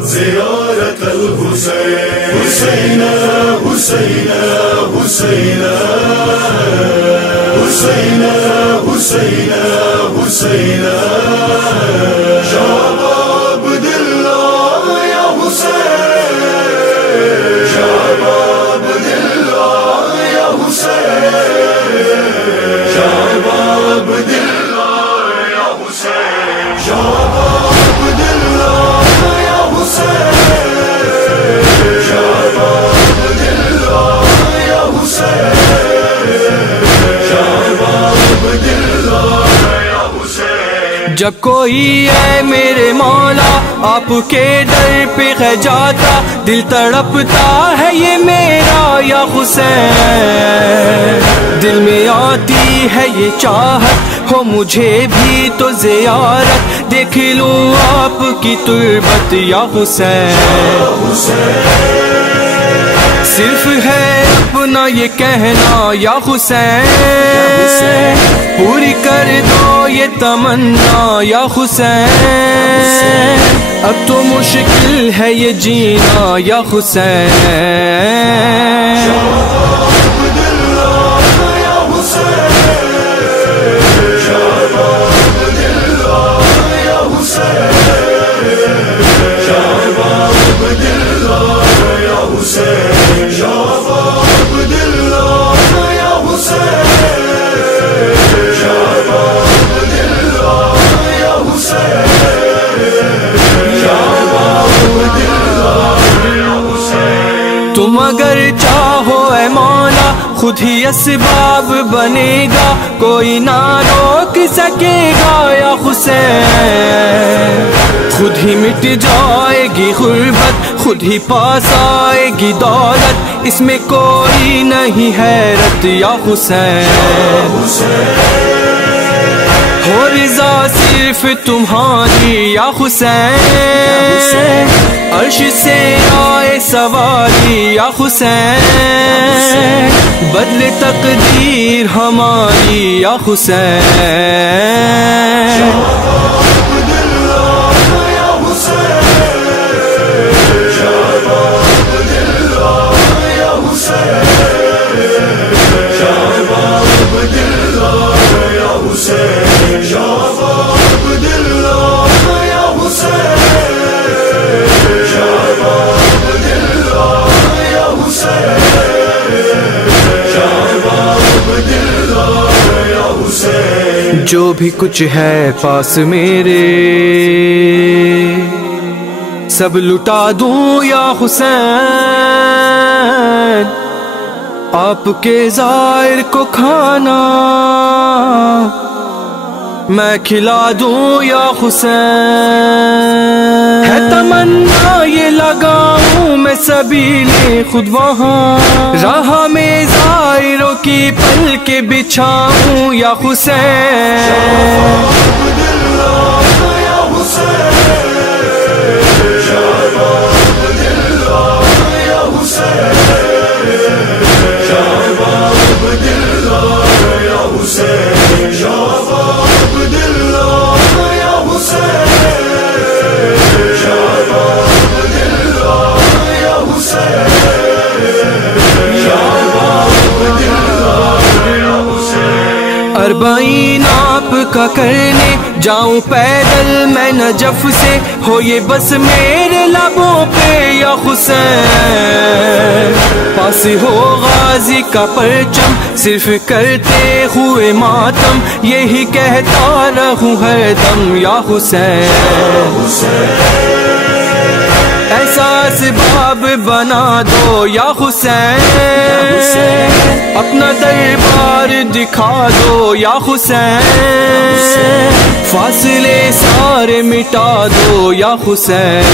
زيارة الحسين حسين حسين حسين حسين حسين حسين شعب عبد الله يا حسين شعب عبد الله يا حسين شعب عبد الله يا حسين شعب عبد الله يا حسين شعب عبد الله يا حسين شعب عبد الله يا حسين جب کوئی ہے میرے مولا آپ کے در پہ ہے جاتا دل تڑپتا ہے یہ میرا یا حسین دل میں آتی ہے یہ چاہت ہو مجھے بھی تو زیارت دیکھ لوں آپ کی تربت یا حسین صرف ہے اپنا یہ کہنا یا حسین پوری کر دو یہ تمنا یا حسین اب تو مشکل ہے یہ جینا یا حسین تم اگر چاہو اے مولا خود ہی اسباب بنے گا کوئی نہ روک سکے گا یا حسین خود ہی مٹ جائے گی غربت خود ہی پاس آئے گی دولت اس میں کوئی نہیں حیرت یا حسین ہو رضا صرف تمہاری یا حسین عرش سے آئے سواری یا حسین بدل تقدیر ہماری یا حسین جو بھی کچھ ہے پاس میرے سب لٹا دوں یا حسین آپ کے ظاہر کو کھانا میں کھلا دوں یا حسین ہے تمنا یہ لگاؤں میں سبیل خود وہاں راہ میں ظاہروں کی پل کے بچھاؤں یا حسین اربعین آپ کا کرنے جاؤں پیدل میں نجف سے ہو یہ بس میرے لبوں پہ یا حسین پاس ہو غازی کا پرچم صرف کرتے ہوئے ماتم یہی کہتا رہوں ہر دم یا حسین ایسا اسباب بنا دو یا حسین اپنا دربار دکھا دو یا حسین فاصلے سارے مٹا دو یا حسین